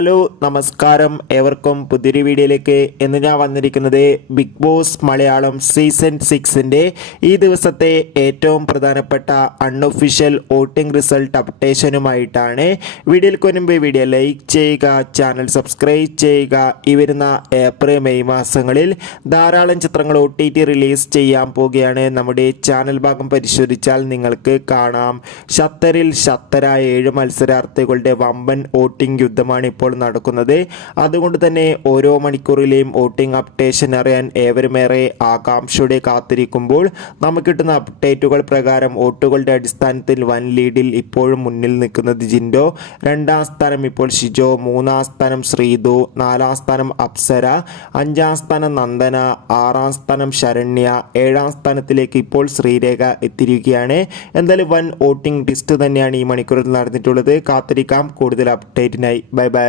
Hello നമസ്കാരം, ഏവർക്കും പുതിയൊരു വീഡിയോയിലേക്ക് ഇന്ന് ഞാൻ വന്നിരിക്കുന്നത് ബിഗ് ബോസ് മലയാളം സീസൺ 6ൻ്റെ ഈ ദിവസത്തെ ഏറ്റവും പ്രധാനപ്പെട്ട അൺഒഫീഷ്യൽ വോട്ടിംഗ് റിസൾട്ട് അപ്ഡേഷനുമായിട്ടാണ്. വീഡിയോയ്ക്ക് മുൻപ് വീഡിയോ ലൈക്ക് ചെയ്യുക, ചാനൽ സബ്സ്ക്രൈബ് ചെയ്യുക. ഈ വരുന്ന ഏപ്രിൽ മെയ് മാസങ്ങളിൽ ധാരാളം ചിത്രങ്ങൾ OTT റിലീസ് ചെയ്യാൻ പോവുകയാണ്. നമ്മുടെ ചാനൽ ഭാഗം പരിശോധിച്ചാൽ നിങ്ങൾക്ക് കാണാം, ഷത്തറിൽ ഷത്തരായ 7 മത്സരാർത്ഥികളുടെ വമ്പൻ വോട്ടിംഗ് യുദ്ധമാണ് ഇപ്പോൾ നടക്കുന്നത്. അതുകൊണ്ട് തന്നെ ഓരോ മണിക്കൂറിലെയും വോട്ടിംഗ് അപ്ഡേഷൻ അറിയാൻ ഏവരുമേറെ ആകാംക്ഷയോടെ കാത്തിരിക്കുമ്പോൾ നമുക്ക് കിട്ടുന്ന അപ്ഡേറ്റുകൾ പ്രകാരം വോട്ടുകളുടെ അടിസ്ഥാനത്തിൽ വൻ ലീഡിൽ ഇപ്പോഴും മുന്നിൽ നിൽക്കുന്നത് ജിൻഡോ, 2ാം സ്ഥാനം ഇപ്പോൾ ഷിജോ, 3ാം സ്ഥാനം ശ്രീതു, 4ാം സ്ഥാനം അപ്സര, 5ാം സ്ഥാനം നന്ദന, 6ാം സ്ഥാനം ശരണ്യ, 7ാം സ്ഥാനത്തിലേക്ക് ഇപ്പോൾ ശ്രീരേഖ എത്തിയിരിക്കുകയാണ്. എന്തായാലും വൻ വോട്ടിംഗ് ലിസ്റ്റ് തന്നെയാണ് ഈ മണിക്കൂറിൽ നടന്നിട്ടുള്ളത്. കാത്തിരിക്കാം കൂടുതൽ അപ്ഡേറ്റിനായി. Bye bye.